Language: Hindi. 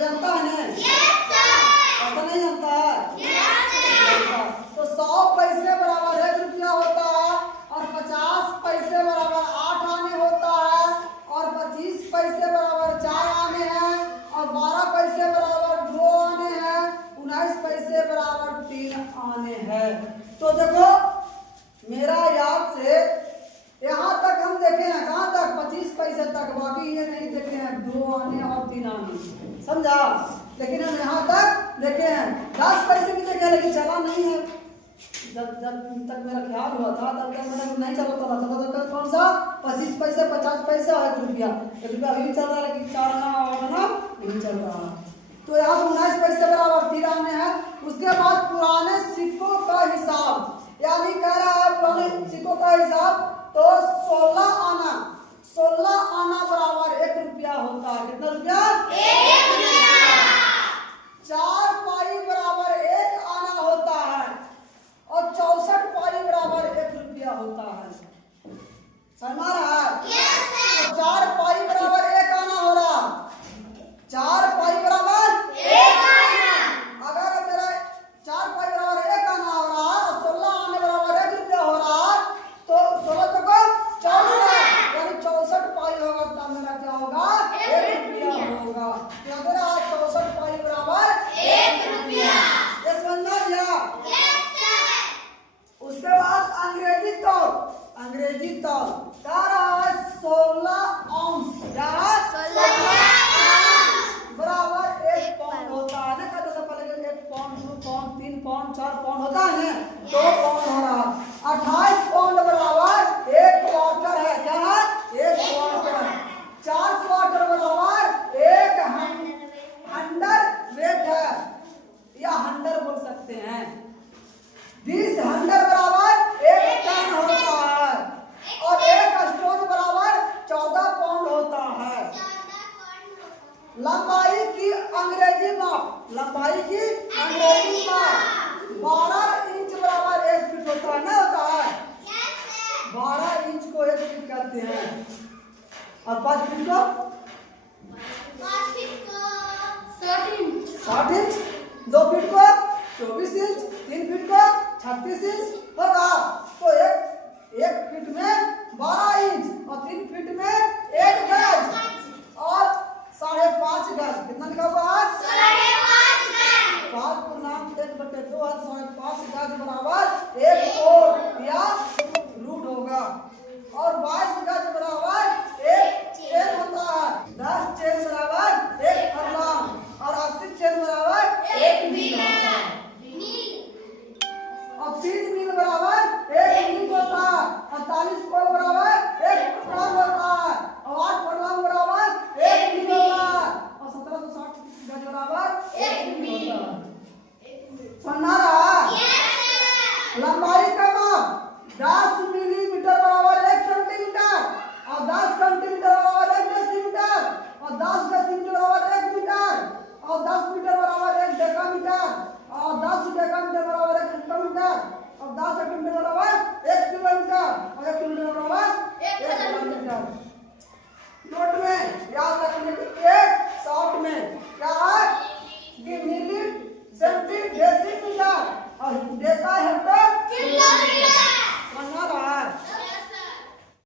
जानता है ना? ऐसा नहीं जानता है? तो 100 पैसे बराबर 1 रुपया होता है और 50 पैसे बराबर 8 आने होता है और 25 पैसे बराबर 4 आने हैं और 12 पैसे बराबर 2 आने हैं, 19 पैसे बराबर 3 आने हैं। तो देखो मेरा याद से यहाँ तक हम देखे हैं, कहाँ तक? 25 पैसे तक, बाकी ये नहीं देखे हैं 2 आने और 3 आने, समझा? लेकिन हम यहाँ तक देखे हैं। 10 पैसे भी देखे लेकिन चला नहीं है। जब तक मेरा ख्याल हुआ था तब तक मैंने नहीं चलाता था। तब कौन सा 25 पैसे 50 पैसे और 1 रुपया। 1 रुपया अभी भी चल रहा है लेकिन 4 आना और आना नहीं चल रहा। तो यहाँ 19 पैसे बराबर 3 आने हैं। उसके बाद पुराने सिक्कों का हिसाब, यानी कह रहा है पुराने सिक्कों का हिसाब, तो 16 आना बराबर 1 रुपया होता है। कितना रुपया? 1 रुपया। 4 पाई बराबर 1 आना होता है और 64 पाई बराबर 1 रुपया होता है। समझ आ रहा है? तो 4 पाई बराबर 1 आना हो रहा, 4 पाई बराबर 1 आना। अगर मेरा 4 पाई बराबर 1 आना हो रहा और 16 आने बराबर 1 रुपया हो रहा, तो 16 तो 64, यानी 64 पाई होगा तब मेरा क्या होगा? 1 रुपया होगा। क्या दे रहा? 64 पाई बराबर 1 रुपया। ये समझना भैया? उसके बाद अंग्रेजी तौल कह रहा है 16 औंस, क्या है? 16 बराबर 1 पाउंड होता है ना। कहते से पहले 1 पाउंड 2 पाउंड 3 पाउंड 4 पाउंड होता है ना, 2 पाउंड हो रहा। 28 पाउंड बराबर 1 क्वार्टर है, क्या है? 1 क्वार्टर। 4 क्वार्टर बराबर 1 हंडर वेट है या हंडर बोल सकते हैं। 20 हंडर बराबर 1 टन होता है और 1 स्टोन बराबर 14 पाउंड होता है। लंबाई की अंग्रेजी माप 12 इंच बराबर 1 फीट होता है ना, होता है। 12 इंच को 1 फीट कहते हैं और 5 फीट को 60 इंच, 2 फीट को 24 इंच, 3 फीट को 36 इंच होगा। तो एक फीट में 12 इंच और 3 फीट में 1 गज और 5.5 गज। कितना लिखा हुआ है? 5.5 गज। 5 पूर्णांक 1/2 है, 5.5 गज बराबर